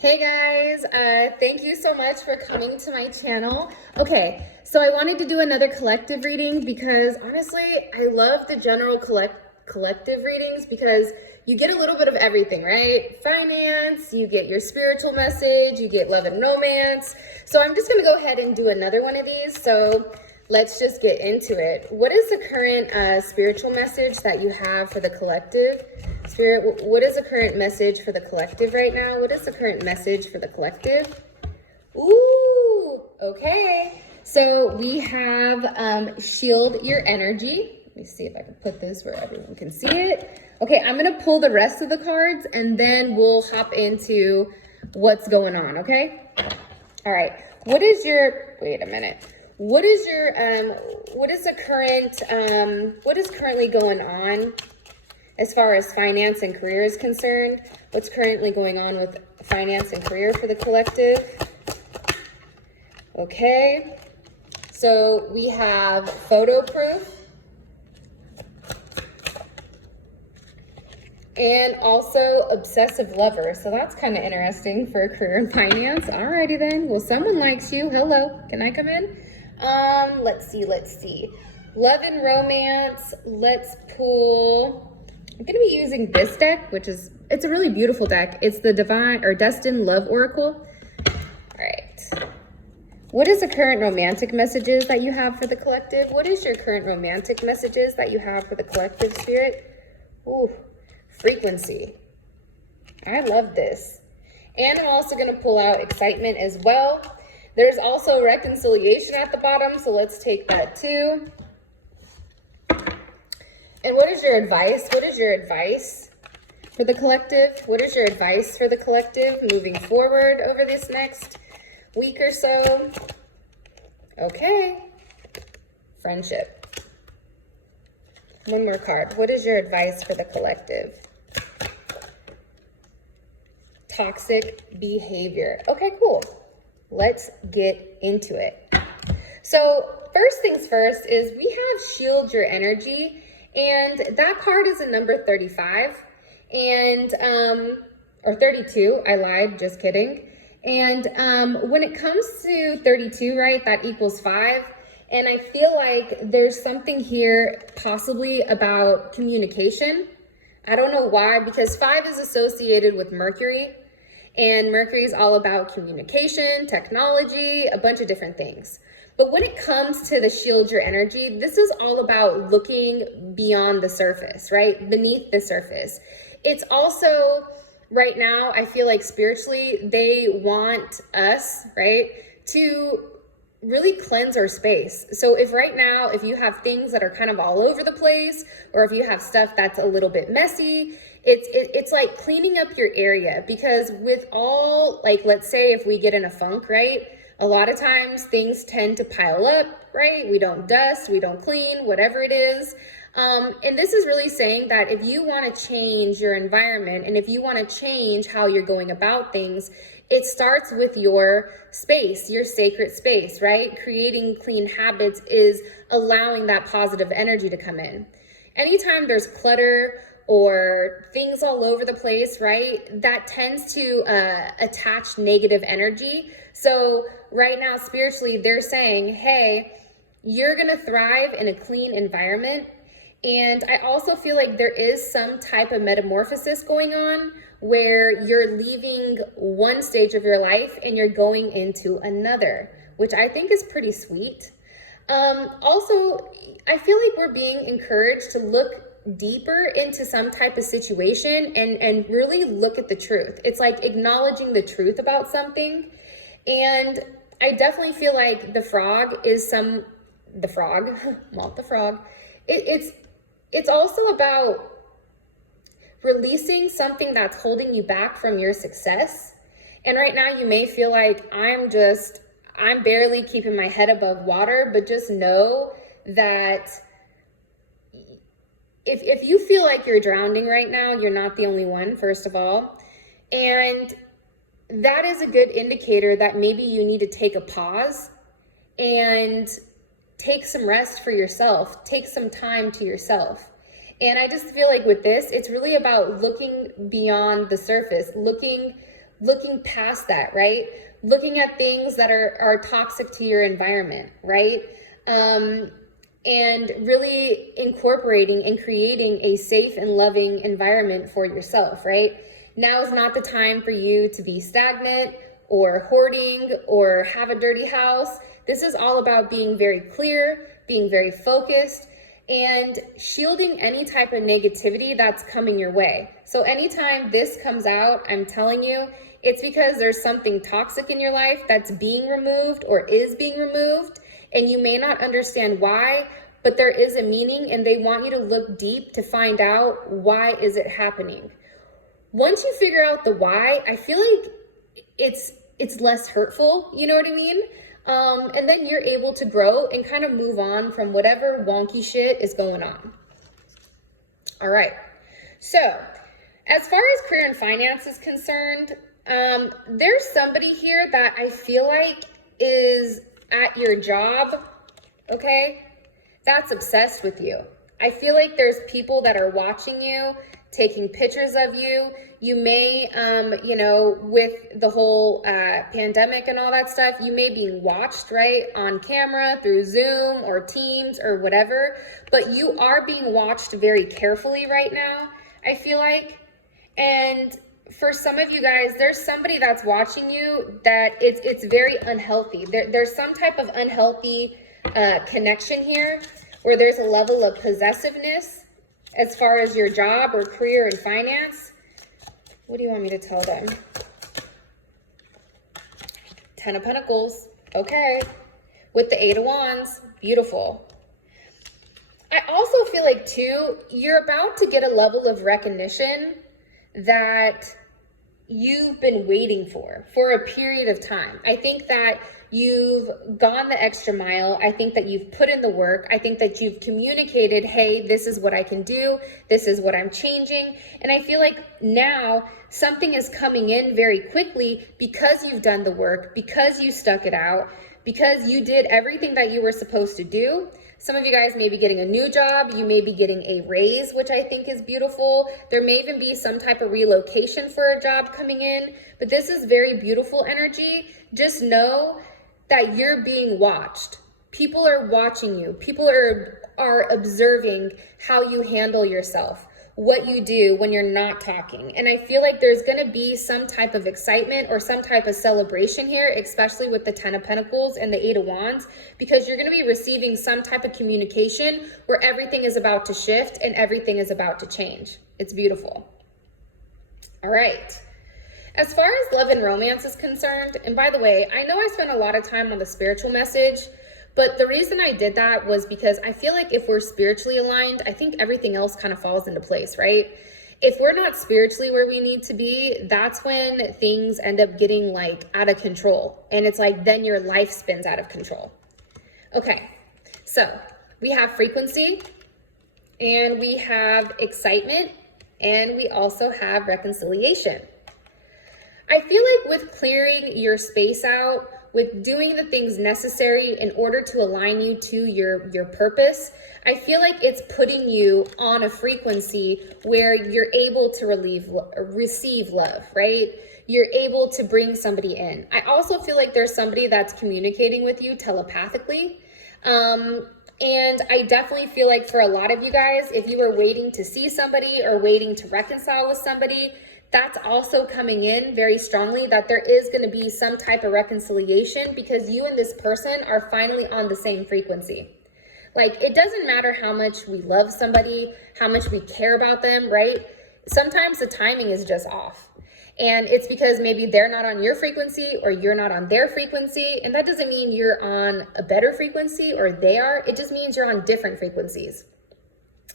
Hey guys, thank you so much for coming to my channel. Okay, so I wanted to do another collective reading because honestly, I love the general collective readings because you get a little bit of everything, right? Finance, you get your spiritual message, you get love and romance. So I'm just gonna go ahead and do another one of these. So let's just get into it. What is the current spiritual message that you have for the collective? Spirit, what is the current message for the collective right now? What is the current message for the collective? Ooh, okay. So we have shield your energy. Let me see if I can put this where everyone can see it. Okay, I'm gonna pull the rest of the cards and then we'll hop into what's going on, okay? All right, what is currently going on as far as finance and career is concerned? What's currently going on with finance and career for the collective? Okay, so we have photo proof and also obsessive lover. So that's kind of interesting for career and finance. Alrighty then. Well, someone likes you. Hello. Can I come in? Let's see. Love and romance. Let's pull. I'm going to be using this deck, it's a really beautiful deck. It's the Divine or Destined Love Oracle. All right. What is the current romantic messages that you have for the collective? What is your current romantic messages that you have for the collective, Spirit? Ooh, frequency. I love this. And I'm also going to pull out excitement as well. There's also reconciliation at the bottom, so let's take that too. And what is your advice? What is your advice for the collective? What is your advice for the collective moving forward over this next week or so? Okay. Friendship. One more card. What is your advice for the collective? Toxic behavior. Okay, cool. Let's get into it. So first things first is we have shield your energy. And that card is a number 35 and, or 32, I lied, just kidding. And when it comes to 32, right, that equals 5. And I feel like there's something here possibly about communication. I don't know why, because 5 is associated with Mercury. And Mercury is all about communication, technology, a bunch of different things. But when it comes to the shield your energy, this is all about looking beyond the surface, right? Beneath the surface. It's also, right now, I feel like spiritually, they want us, right, to really cleanse our space. So if right now, if you have things that are kind of all over the place, or if you have stuff that's a little bit messy, it's like cleaning up your area. Because with all, like, let's say if we get in a funk, right? A lot of times things tend to pile up, right? We don't dust, we don't clean, whatever it is. And this is really saying that if you want to change your environment and if you want to change how you're going about things, it starts with your space, your sacred space, right? Creating clean habits is allowing that positive energy to come in. Anytime there's clutter or things all over the place, right, that tends to attach negative energy. So right now, spiritually, they're saying, hey, you're going to thrive in a clean environment. And I also feel like there is some type of metamorphosis going on where you're leaving one stage of your life and you're going into another, which I think is pretty sweet. Also, I feel like we're being encouraged to look deeper into some type of situation and really look at the truth. It's like acknowledging the truth about something. And I definitely feel like the frog, not the frog. It's also about releasing something that's holding you back from your success. And right now you may feel like I'm barely keeping my head above water, but just know that if you feel like you're drowning right now, you're not the only one, first of all. And that is a good indicator that maybe you need to take a pause and take some rest for yourself, take some time to yourself. And I just feel like with this, it's really about looking beyond the surface, looking looking past that, right? Looking at things that are toxic to your environment, right? And really incorporating and creating a safe and loving environment for yourself, right? Now is not the time for you to be stagnant or hoarding or have a dirty house. This is all about being very clear, being very focused, and shielding any type of negativity that's coming your way. So anytime this comes out, I'm telling you, it's because there's something toxic in your life that's being removed or is being removed, and you may not understand why, but there is a meaning, and they want you to look deep to find out why is it happening. Once you figure out the why, I feel like it's less hurtful, you know what I mean? And then you're able to grow and kind of move on from whatever wonky shit is going on. All right. So as far as career and finance is concerned, there's somebody here that I feel like is at your job, okay, that's obsessed with you. I feel like there's people that are watching you, taking pictures of you. You may, with the whole pandemic and all that stuff, you may be watched, right, on camera through Zoom or Teams or whatever, but you are being watched very carefully right now, I feel like. And for some of you guys, there's somebody that's watching you that it's very unhealthy. There's some type of unhealthy connection here where there's a level of possessiveness as far as your job or career and finance. What do you want me to tell them? 10 of Pentacles. Okay. With the 8 of Wands. Beautiful. I also feel like, too, you're about to get a level of recognition that you've been waiting for a period of time. I think that you've gone the extra mile. I think that you've put in the work. I think that you've communicated, hey, this is what I can do. This is what I'm changing. And I feel like now something is coming in very quickly because you've done the work, because you stuck it out, because you did everything that you were supposed to do. Some of you guys may be getting a new job. You may be getting a raise, which I think is beautiful. There may even be some type of relocation for a job coming in, but this is very beautiful energy. Just know that you're being watched. People are watching you. People are observing how you handle yourself, what you do when you're not talking. And I feel like there's going to be some type of excitement or some type of celebration here, especially with the 10 of Pentacles and the 8 of Wands, because you're going to be receiving some type of communication where everything is about to shift and everything is about to change. It's beautiful. All right. As far as love and romance is concerned, and by the way, I know I spent a lot of time on the spiritual message, but the reason I did that was because I feel like if we're spiritually aligned, I think everything else kind of falls into place, right? If we're not spiritually where we need to be, that's when things end up getting like out of control. And it's like, then your life spins out of control. Okay, so we have frequency and we have excitement and we also have reconciliation. I feel like with clearing your space out, with doing the things necessary in order to align you to your purpose, I feel like it's putting you on a frequency where you're able to receive love, right? You're able to bring somebody in. I also feel like there's somebody that's communicating with you telepathically. And I definitely feel like for a lot of you guys, if you were waiting to see somebody or waiting to reconcile with somebody, that's also coming in very strongly, that there is going to be some type of reconciliation because you and this person are finally on the same frequency. Like, it doesn't matter how much we love somebody, how much we care about them, right? Sometimes the timing is just off. And it's because maybe they're not on your frequency or you're not on their frequency. And that doesn't mean you're on a better frequency or they are. It just means you're on different frequencies.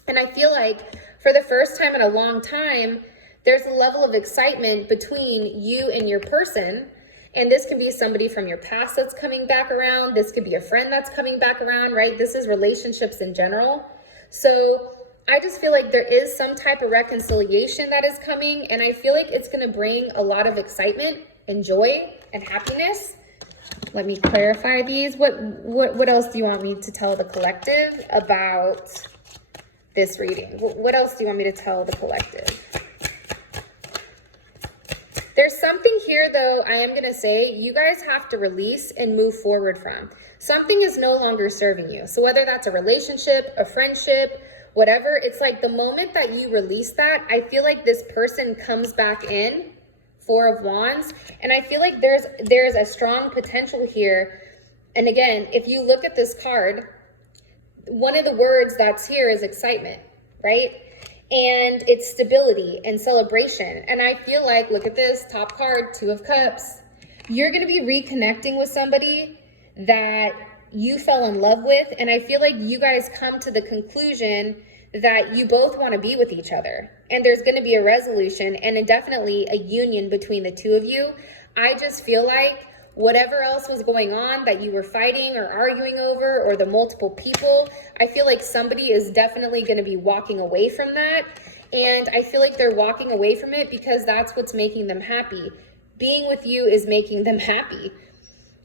And I feel like for the first time in a long time, there's a level of excitement between you and your person. And this can be somebody from your past that's coming back around. This could be a friend that's coming back around, right? This is relationships in general. So I just feel like there is some type of reconciliation that is coming. And I feel like it's going to bring a lot of excitement and joy and happiness. Let me clarify these. What else do you want me to tell the collective about this reading? What else do you want me to tell the collective? There's something here though, I am gonna say, you guys have to release and move forward from. Something is no longer serving you. So whether that's a relationship, a friendship, whatever, it's like the moment that you release that, I feel like this person comes back in, Four of Wands, and I feel like there's a strong potential here. And again, if you look at this card, one of the words that's here is excitement, right? And it's stability and celebration. And I feel like, look at this top card, Two of Cups. You're going to be reconnecting with somebody that you fell in love with. And I feel like you guys come to the conclusion that you both want to be with each other. And there's going to be a resolution and definitely a union between the two of you. I just feel like whatever else was going on that you were fighting or arguing over, or the multiple people, I feel like somebody is definitely going to be walking away from that. And I feel like they're walking away from it because that's what's making them happy. Being with you is making them happy.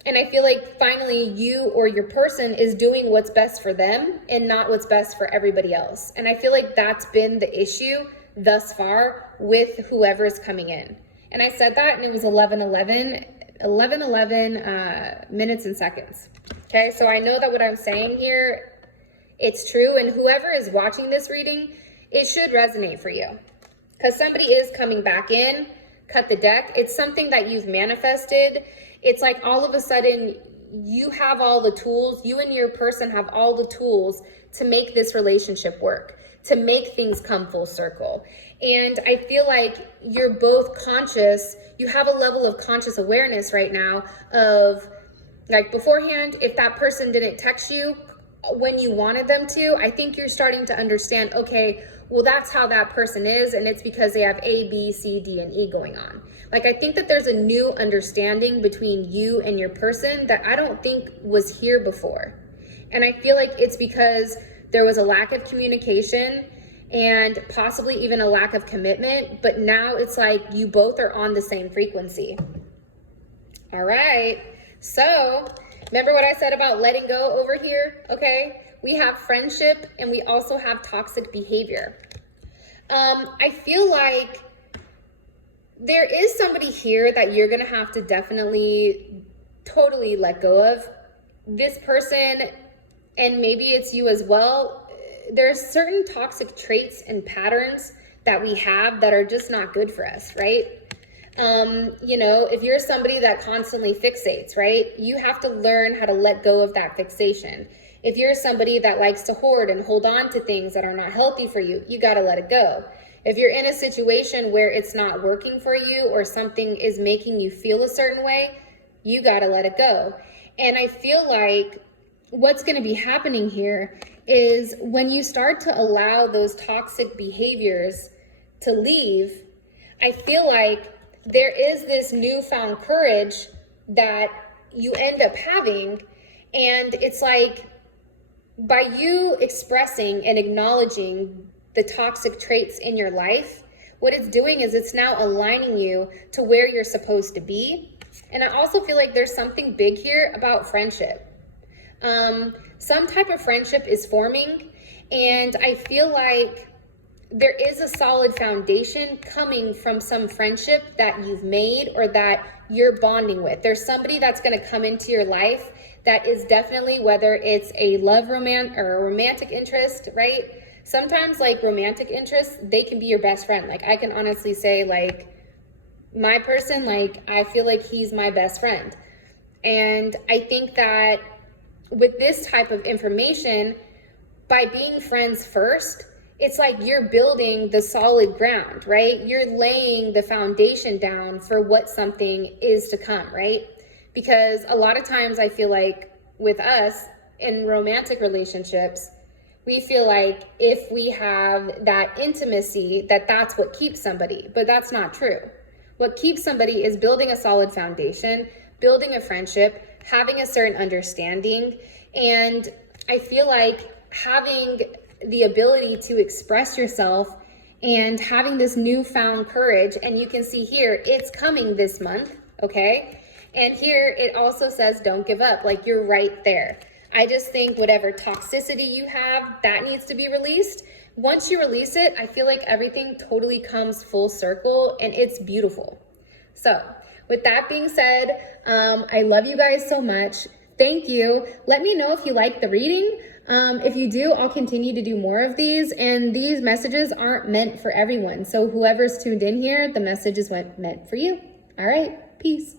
And I feel like finally you or your person is doing what's best for them and not what's best for everybody else. And I feel like that's been the issue thus far with whoever's coming in. And I said that and it was 11:11 minutes and seconds. Okay, so I know that what I'm saying here, it's true. And whoever is watching this reading, it should resonate for you. Because somebody is coming back in, cut the deck. It's something that you've manifested. It's like all of a sudden you have all the tools, you and your person have all the tools to make this relationship work, to make things come full circle. And I feel like you're both conscious, you have a level of conscious awareness right now of, like beforehand, if that person didn't text you when you wanted them to, I think you're starting to understand, okay, well, that's how that person is, and it's because they have A, B, C, D, and E going on. Like, I think that there's a new understanding between you and your person that I don't think was here before. And I feel like it's because there was a lack of communication and possibly even a lack of commitment, but now it's like you both are on the same frequency. All right, so remember what I said about letting go over here, okay? We have friendship and we also have toxic behavior. I feel like there is somebody here that you're gonna have to definitely totally let go of. This person, and maybe it's you as well, there's certain toxic traits and patterns that we have that are just not good for us, right? You know, if you're somebody that constantly fixates, right? You have to learn how to let go of that fixation. If you're somebody that likes to hoard and hold on to things that are not healthy for you, you got to let it go. If you're in a situation where it's not working for you or something is making you feel a certain way, you got to let it go. And I feel like what's going to be happening here is when you start to allow those toxic behaviors to leave, I feel like there is this newfound courage that you end up having. And it's like, by you expressing and acknowledging the toxic traits in your life, what it's doing is it's now aligning you to where you're supposed to be. And I also feel like there's something big here about friendship. Some type of friendship is forming, and I feel like there is a solid foundation coming from some friendship that you've made or that you're bonding with. There's somebody that's going to come into your life that is definitely, whether it's a love or a romantic interest, right? Sometimes like romantic interests, they can be your best friend. Like I can honestly say like my person, like I feel like he's my best friend. And I think that with this type of information, by being friends first, it's like you're building the solid ground, right? You're laying the foundation down for what something is to come, right? Because a lot of times I feel like with us in romantic relationships, we feel like if we have that intimacy, that's what keeps somebody, but that's not true. What keeps somebody is building a solid foundation, building a friendship, having a certain understanding. And I feel like having the ability to express yourself and having this newfound courage, and you can see here, it's coming this month, okay? And here it also says, don't give up, like you're right there. I just think whatever toxicity you have, that needs to be released. Once you release it, I feel like everything totally comes full circle and it's beautiful. So with that being said, I love you guys so much. Thank you. Let me know if you like the reading. If you do, I'll continue to do more of these, and these messages aren't meant for everyone. So whoever's tuned in here, the message is meant for you. All right, peace.